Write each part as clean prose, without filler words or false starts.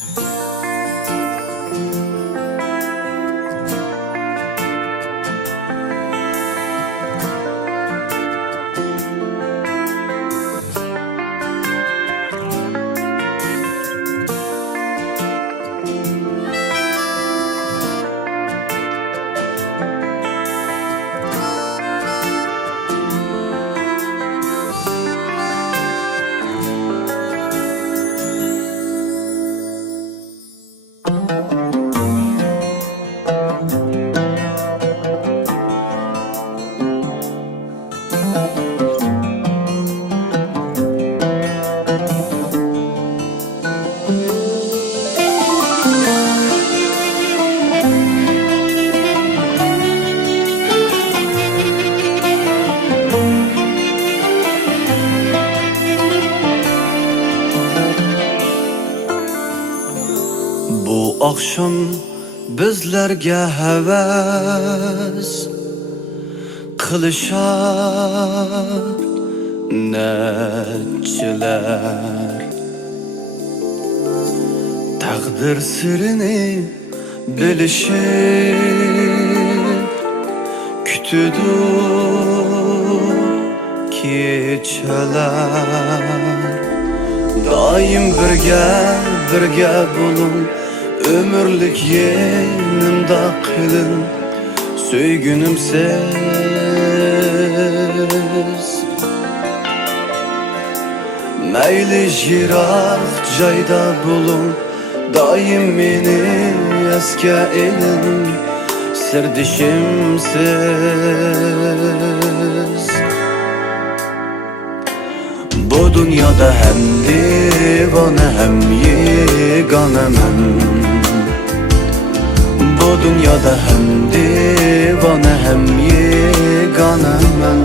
Bu akşam bizlerge heves kılışar netçiler. Takdir sirini bilişip kütüdür keçeler. Daim birge bulun, ömürlük yenimde kılın, söygünümsiz. Meyli jirak cayda bulun, daim meni eske elin, sirdişimsiz. Bu dünyada hem divane hem yegane men. Bu dünyada hem divane hem yegane men.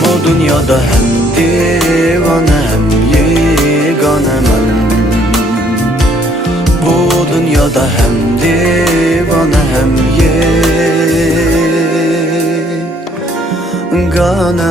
Bu dünyada hem divane hem yegane men. Bu dünyada hem divane hem yegane men.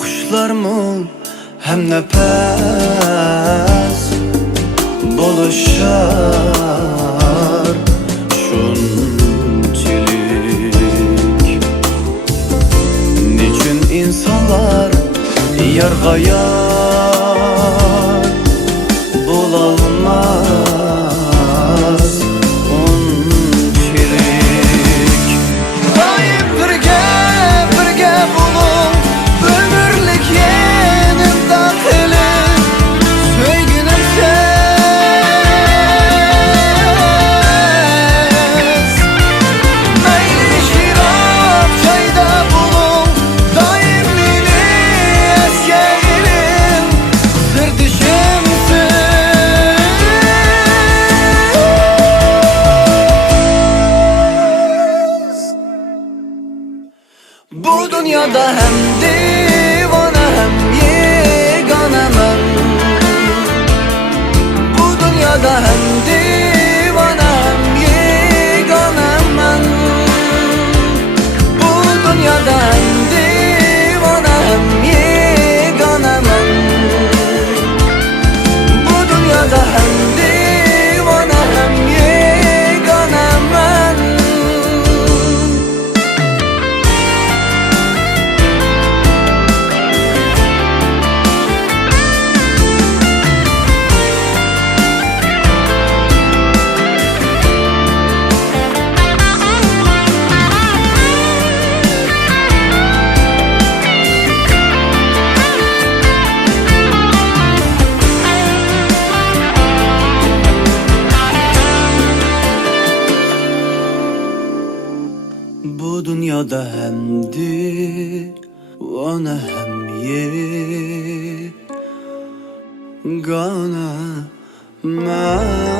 Kuşlar mı hem nefes buluşar şunçilik. Niçin insanlar yarga yar bulamaz unçilik. Daim birge bulun, ömürlük yenimde kılın, söygünümsiz. Meyli şirap çayda bulun, daim beni eske elin, sirdişimsiz. Bu dünyada hem divane hem yegane men. Bu dünyada hem divane hem yegane men. Bu dünyada hem divane hem yegane men. Bu dünyada hem divane hem yegane men. Bu dünyada hem divane hem yegane Mən